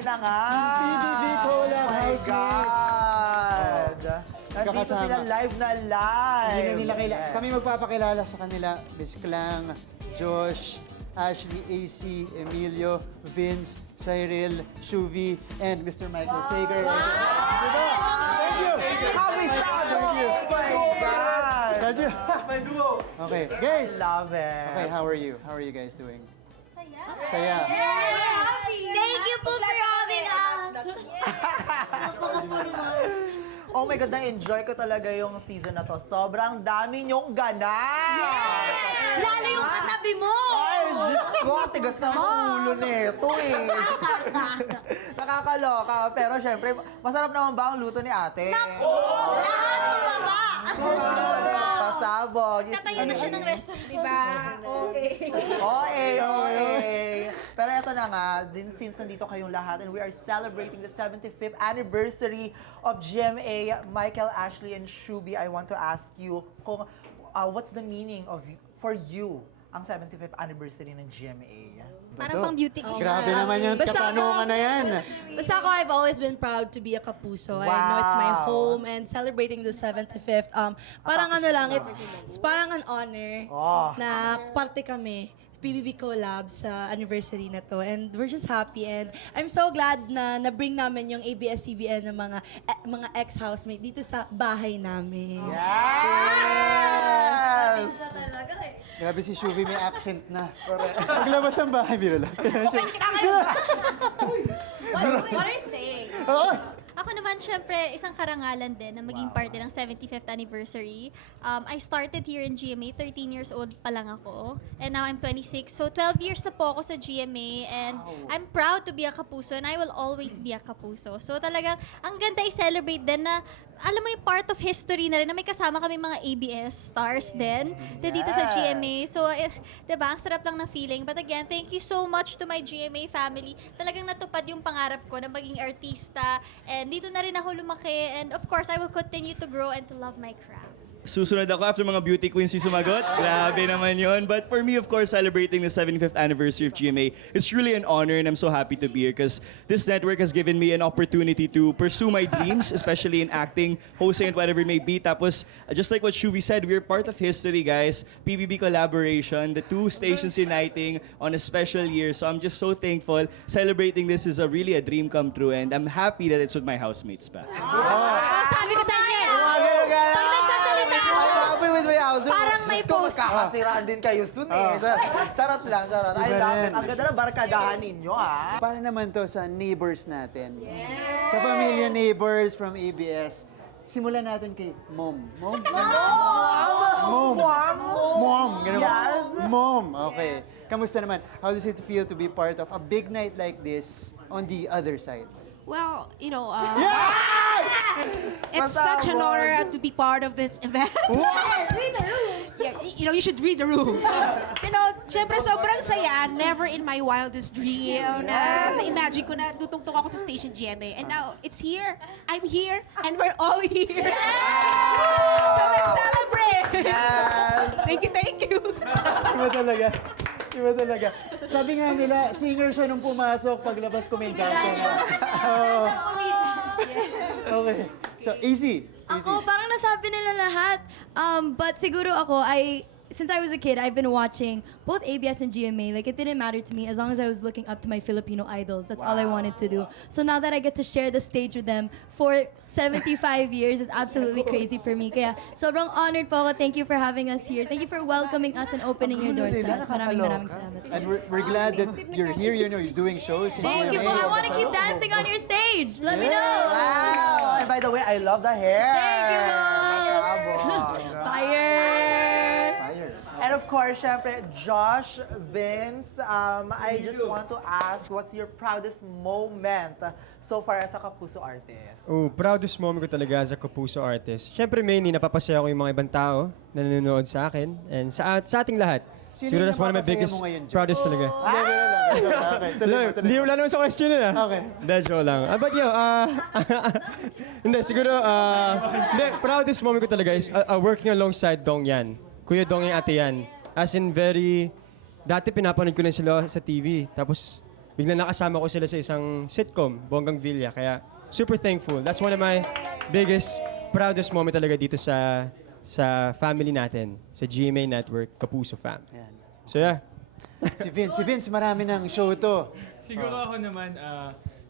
Ayun na nga. PBB Collab Oh my God. Nandito Kakasama. sila live na live. Hindi na nila Yes. Kami magpapakilala sa kanila. Miss Clang, Josh, Ashley, AC, Emilio, Vince, Cyril, Shuvi, and Mr. Michael Sager. Thank you! Kabisado! Oh my God. That's you. Okay, guys. Love it. Okay, how are you? How are you guys doing? Saya. Saya. Thank you po for having us. Oh my God, na-enjoy ko talaga yung season na to. Sobrang dami niyong ganap! Lalo yung katabi mo. Ay, Diyos ko, tigas na ang ulo nito eh. Nakakaloka. Pero syempre, masarap naman ba ang luto ni ate? Lahat tumaba. Pasabog. Tatayo na siya ng restaurant. Diba? Okay. OA. Pero eto na nga, since nandito kayong lahat and we are celebrating the 75th anniversary of GMA, Michael, Ashley, and Shubi, I want to ask you kung what's the meaning of for you ang 75th anniversary ng GMA? Parang pang beauty. Grabe naman yung katanungan na yan. Basta ako, I've always been proud to be a Kapuso. I know it's my Wow. home and celebrating the 75th. Parang ano lang, it's parang an honor Oh. na parte kami. PBB Collab sa anniversary na to. And we're just happy. And I'm so glad na na-bring namin yung ABS-CBN ng mga ex-housemate dito sa bahay namin. Yes! Grabe si Shuvi, may accent na. Paglabas ng bahay, biro lang. What are you saying? Oo. Ako naman, syempre, isang karangalan din na maging parte ng 75th anniversary. I started here in GMA, 13 years old pa lang ako. And now I'm 26. So 12 years na po ako sa GMA. And I'm proud to be a Kapuso and I will always be a Kapuso. So talagang, ang ganda i-celebrate din na, alam mo yung part of history na rin na may kasama kami mga ABS stars din na dito sa GMA. So, diba, ang sarap lang na feeling. But again, thank you so much to my GMA family. Talagang natupad yung pangarap ko na maging artista. And dito na rin ako lumaki. And of course, I will continue to grow and to love my craft. Susunod ako after mga beauty queens yung sumagot. Grabe naman yun. But for me, of course, celebrating the 75th anniversary of GMA, it's really an honor and I'm so happy to be here because this network has given me an opportunity to pursue my dreams, especially in acting, hosting, and whatever it may be. Tapos, just like what Shuvi said, we're part of history, guys. PBB collaboration, the two stations uniting on a special year. So I'm just so thankful. Celebrating this is really a dream come true and I'm happy that it's with my housemates pa. Sabi ko sa inyo, pag nagsasalita ako, Happy with my house. Parang may Diyos ko, post. magkakasiraan din kayo soon eh. Charot lang, charot. I love it. Ang ganda ng barkadahan ninyo, ah. Paano naman to sa neighbors natin? Sa pamilya neighbors from ABS. Simulan natin kay Mom. Mom? Mom. Mom. Ganun ba? Yes. Mom. Okay. Kamusta naman? How does it feel to be part of a big night like this on the other side? Well, you know, it's such an honor to be part of this event. read the room. Yeah, you know, you should read the room. You know, syempre sobrang saya. Never in my wildest dream na imagine ko na tutungtong ako sa station GMA. And now, it's here. I'm here. And we're all here. So let's celebrate. Thank you, thank you. Iba talaga. Iba talaga. Sabi nga nila, singer siya nung pumasok, paglabas komedyante na. Oo. Okay. So, easy. Ako, parang nasabi nila lahat. But siguro ako, since I was a kid, I've been watching both ABS and GMA. Like, it didn't matter to me as long as I was looking up to my Filipino idols. That's all I wanted to do. So now that I get to share the stage with them for 75 years, it's absolutely crazy for me. Kaya sobrang honored po ako. Thank you for having us here. Thank you for welcoming us and opening your doors to us. Maraming salamat. And we're glad that you're here, you know, you're doing shows in Thank you GMA. po. I want to keep dancing on your stage. Let me know. Wow! And by the way, I love the hair. Thank you, Mom. Pasabog. Fire. And of course, syempre, Josh, Vince, I just want to ask, what's your proudest moment so far as a Kapuso artist? Oh, proudest moment ko talaga as a Kapuso artist. Siyempre, mainly napapasaya ko yung mga ibang tao na nanonood sa akin and sa ating lahat. Sino Siguro yung that's one of my napapasaya biggest, mo ngayon, Joe? proudest talaga. Okay, tuloy mo, tuloy mo. Wala naman sa question na. Okay. Hindi, joke lang. But yo, hindi, siguro, hindi, proudest moment ko talaga is working alongside Dong Yan. Kuya Dong Yan, Ate Yan. As in, dati pinapanood ko na sila sa TV. Tapos, biglang nakasama ko sila sa isang sitcom, Bonggang Villa. Kaya super thankful. That's one of my biggest, proudest moment talaga dito sa family natin, sa GMA Network, Kapuso Fam. Yan. So yeah, Si Vince, marami ng show to. Siguro ako naman,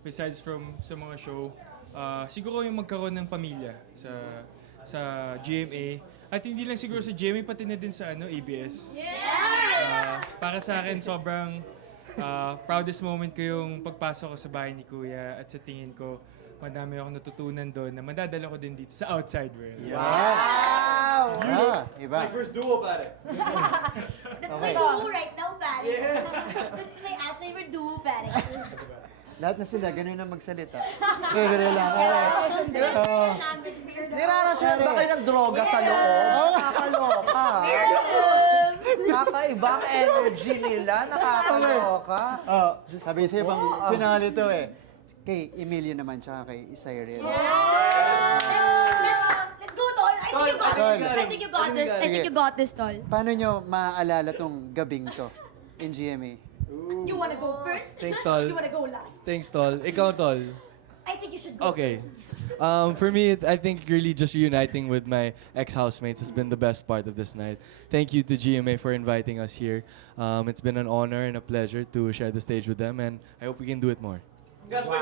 besides from sa mga show, siguro yung magkaroon ng pamilya sa GMA. At hindi lang siguro sa GMA, pati na din sa ABS. Para sa akin, sobrang proudest moment ko yung pagpasok ko sa bahay ni Kuya. At sa tingin ko, madami akong natutunan doon na madadala ko din dito sa outside world. Wow! Iba. First duo, pare. That's my duo right now, pare. That's my outside duo, pare. Lahat na sila, ganun na magsalita. Ganun lang. Oo. Nirarasyon ba kayo ng droga sa loob? Nakakaloka. Kakaibang energy nila. Nakakaloka. Oh, sabi sa'yo, pang sinali to eh. Kay Emilio naman, tsaka kay Cyril. Let's go, Tol. I think you got Tol. this. I think you got this. I think you got this, Tol. Paano nyo maaalala tong gabing to in GMA? You wanna go first? Thanks, Tol. You wanna go last? Thanks, Tol. Ikaw, Tol. I think you should go Okay. first. For me, I think really just reuniting with my ex-housemates has been the best part of this night. Thank you to GMA for inviting us here. It's been an honor and a pleasure to share the stage with them, and I hope we can do it more. I think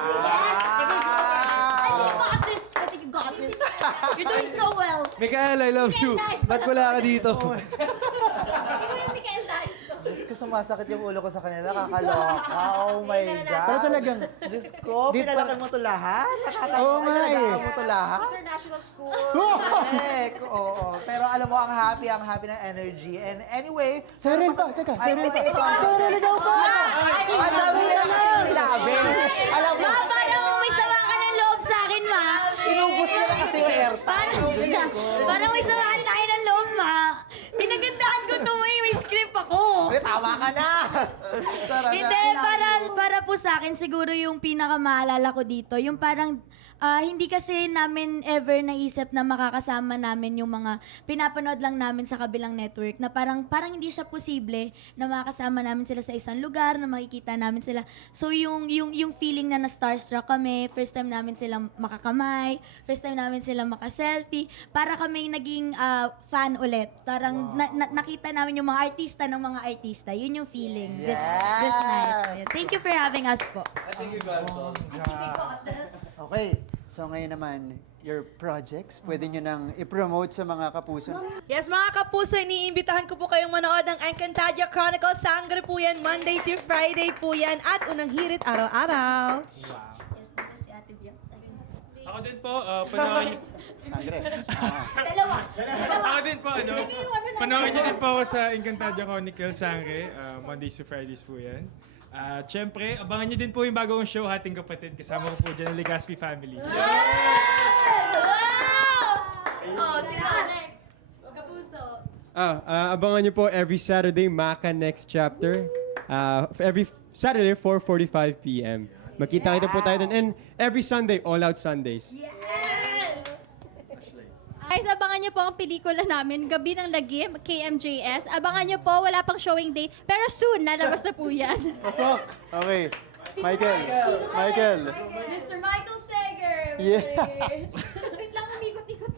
you got this. I think you got this. You're doing so well. Mikael, I love you. Ba't wala ka dito? Sino yung Mikael Dice to? Diyos ko, sumasakit yung ulo ko sa kanila. Kakaloka. Oh my God. Pero talagang, Diyos ko, pinalaki mo to lahat? Oo nga eh. Pinalagaan mo to lahat? International school. Correct. Oo. Pero alam mo, ang happy ng energy. And anyway, Cyril pa, teka, Cyril pa. Cyril, ikaw pa! ang dami na kasi sinabi. Alam mo, Parang may sama ka ng loob sa akin, ma. inubos nila kasi yung airtime. Parang may samaan tayo ng loob, ma. Pinagandahan ko to, may script ako. Ay, tama ka na. Tara na. Hindi, para po sa akin, siguro yung pinakamaalala ko dito, yung parang hindi kasi namin ever naisip na makakasama namin yung mga pinapanood lang namin sa kabilang network na parang hindi siya posible na makakasama namin sila sa isang lugar, na makikita namin sila. So yung feeling na na-starstruck kami, first time namin silang makakamay, first time namin silang makaselfie, para kami naging fan ulit. Parang nakita namin yung mga artista ng mga artista. Yun yung feeling this night. Thank you for having us po. Okay, so ngayon naman, your projects, pwede nyo nang i-promote sa mga kapuso. Yes, mga kapuso, iniimbitahan ko po kayong manood ng Encantadia Chronicles. Sangre po yan, Monday to Friday po yan. At unang hirit araw-araw. Ako din po, panoorin niyo. Ako din po, panoorin niyo din po ako sa Encantadia Chronicles Sangre. Mondays to Fridays po yan. At syempre, abangan niyo din po yung bagong show, Hating Kapatid. Kasama ko po dyan ang Legaspi family. Oh, sino next? Kapuso. Abangan nyo po every Saturday, Maka Next Chapter. Every Saturday, 4:45 p.m. Makita-kita po tayo dun. And every Sunday, All Out Sundays. Guys, abangan niyo po ang pelikula namin, Gabi ng Lagim, KMJS. Abangan niyo po, wala pang showing date, pero soon, lalabas na po yan. Pasok! Okay, Michael. Mr. Michael Sager! Yeah. Wait lang, umikot-ikot.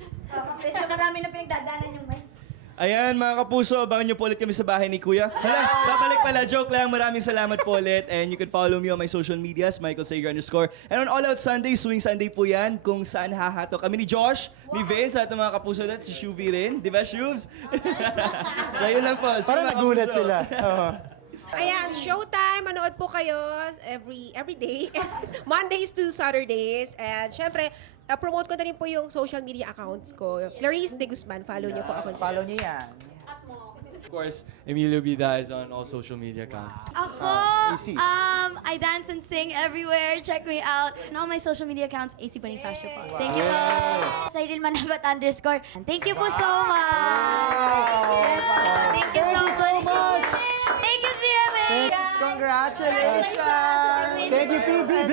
Marami na pinagdadaanan yung mic. Ayan, mga kapuso, abangan niyo po ulit kami sa bahay ni Kuya. Hala, babalik pala. Joke lang. Maraming salamat po ulit. And you can follow me on my social medias, Michael Sager _. And on All Out Sunday, Swing Sunday po yan, kung saan hahato kami ni Josh, ni Vince, at ng mga kapuso natin, si Shuvi rin. Di ba, Shuvs? So, yun lang po. See you, Parang mga nagulat kapuso. sila. Oo. Ayan, showtime. Manood po kayo every day. Mondays to Saturdays. And syempre, promote ko na rin po yung social media accounts ko. Clarice De Guzman. Follow niyo po ako. Follow niyo yan. Of course, Emilio Bida is on all social media accounts. Ako, AC. I dance and sing everywhere. Check me out. On all my social media accounts, AC Bonifacio po. Thank you po. Cyril Manabat _ Thank you po so much. Yes, thank you so much. Thank you, GMA. Congratulations! Thank you, PBB!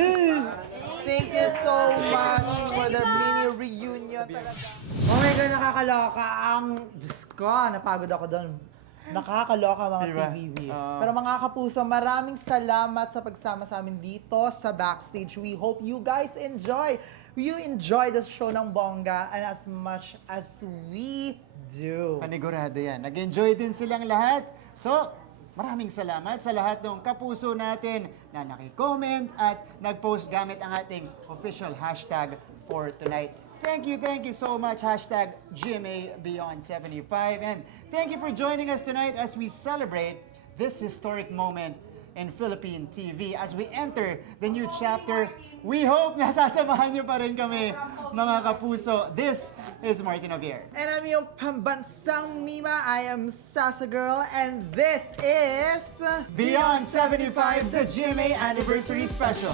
Thank you so much for the mini reunion talaga. Oh my God, nakakaloka. Diyos ko, napagod ako doon. Nakakaloka mga Diba? PBB. Pero mga kapuso, maraming salamat sa pagsama sa amin dito sa Backstage. We hope you guys enjoy. You enjoy the show ng bongga and as much as we do. Panigurado yan. Nag-enjoy din silang lahat. So, maraming salamat sa lahat ng kapuso natin na nakicomment at nag-post gamit ang ating official hashtag for tonight. Thank you so much, hashtag GMA Beyond 75. And thank you for joining us tonight as we celebrate this historic moment in Philippine TV. As we enter the new chapter, we hope na sasamahan niyo pa rin kami, mga kapuso. This is Martin Javier. And I'm yung pambansang Mima. I am Sasa Girl and this is Beyond 75, the GMA Anniversary Special.